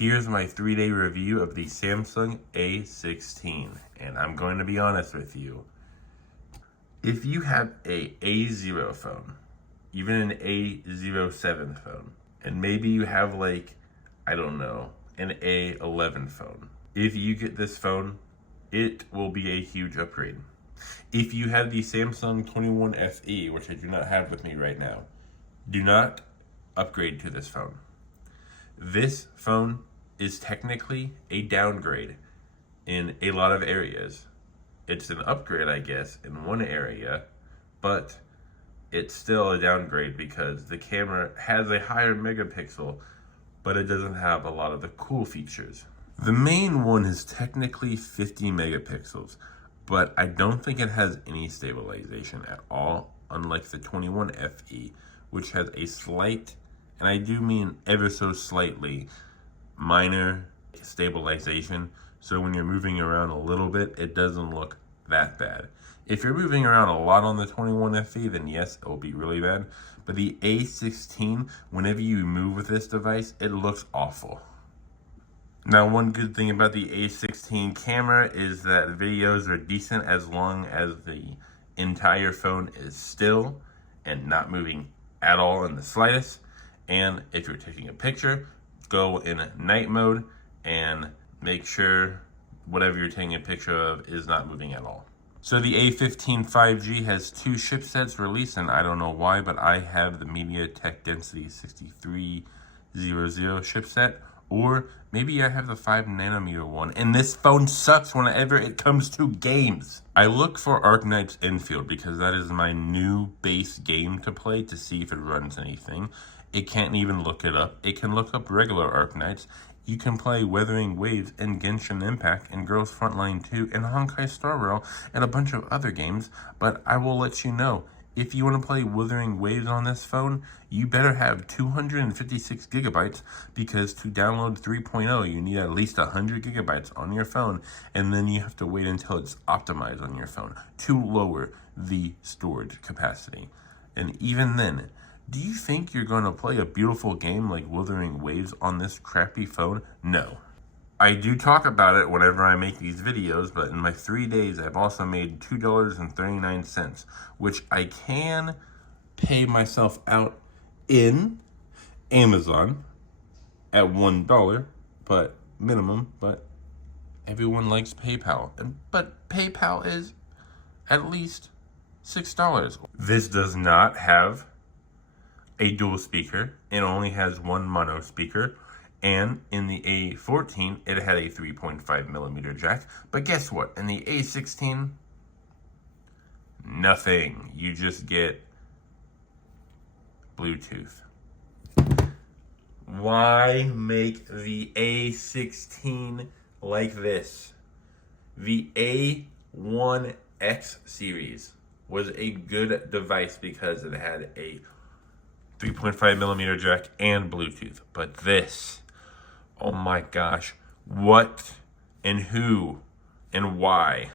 Here's my 3-day review of the Samsung A16, and I'm going to be honest with you. If you have a A0 phone, even an A07 phone, and maybe you have like, I don't know, an A11 phone, if you get this phone, it will be a huge upgrade. If you have the Samsung 21 FE, which I do not have with me right now, do not upgrade to this phone. This phone is technically a downgrade in a lot of areas. It's an upgrade, I guess, in one area, but it's still a downgrade because the camera has a higher megapixel, but it doesn't have a lot of the cool features. The main one is technically 50 megapixels, but I don't think it has any stabilization at all, unlike the 21 FE, which has a slight, and I do mean ever so slightly, minor stabilization. So when you're moving around a little bit, it doesn't look that bad. If you're moving around a lot on the 21 FE, then yes, it will be really bad. But the A16, whenever you move with this device, it looks awful. Now, one good thing about the A16 camera is that videos are decent as long as the entire phone is still and not moving at all in the slightest. And if you're taking a picture, go in night mode and make sure whatever you're taking a picture of is not moving at all. So the A15 5G has 2 chipsets released, and I don't know why, but I have the MediaTek Dimensity 6300 chipset, or maybe I have the 5nm one, and this phone sucks whenever it comes to games. I look for Arknight's Infield because that is my new base game to play to see if it runs anything. It can't even look it up. It can look up regular Arknights. You can play Wuthering Waves and Genshin Impact and Girls Frontline 2 and Honkai Star Rail and a bunch of other games, but I will let you know, if you want to play Wuthering Waves on this phone, you better have 256 gigabytes because to download 3.0, you need at least 100 gigabytes on your phone, and then you have to wait until it's optimized on your phone to lower the storage capacity. And even then, do you think you're going to play a beautiful game like Wuthering Waves on this crappy phone? No. I do talk about it whenever I make these videos, but in my 3 days, I've also made $2.39, which I can pay myself out in Amazon at $1, but minimum, but everyone likes PayPal. But PayPal is at least $6. This does not have a dual speaker. It only has one mono speaker. And in the A14, it had a 3.5mm jack. But guess what? In the A16, nothing. You just get Bluetooth. Why make the A16 like this? The A1X series was a good device because it had a 3.5mm jack and Bluetooth. But this, oh my gosh, what and who and why?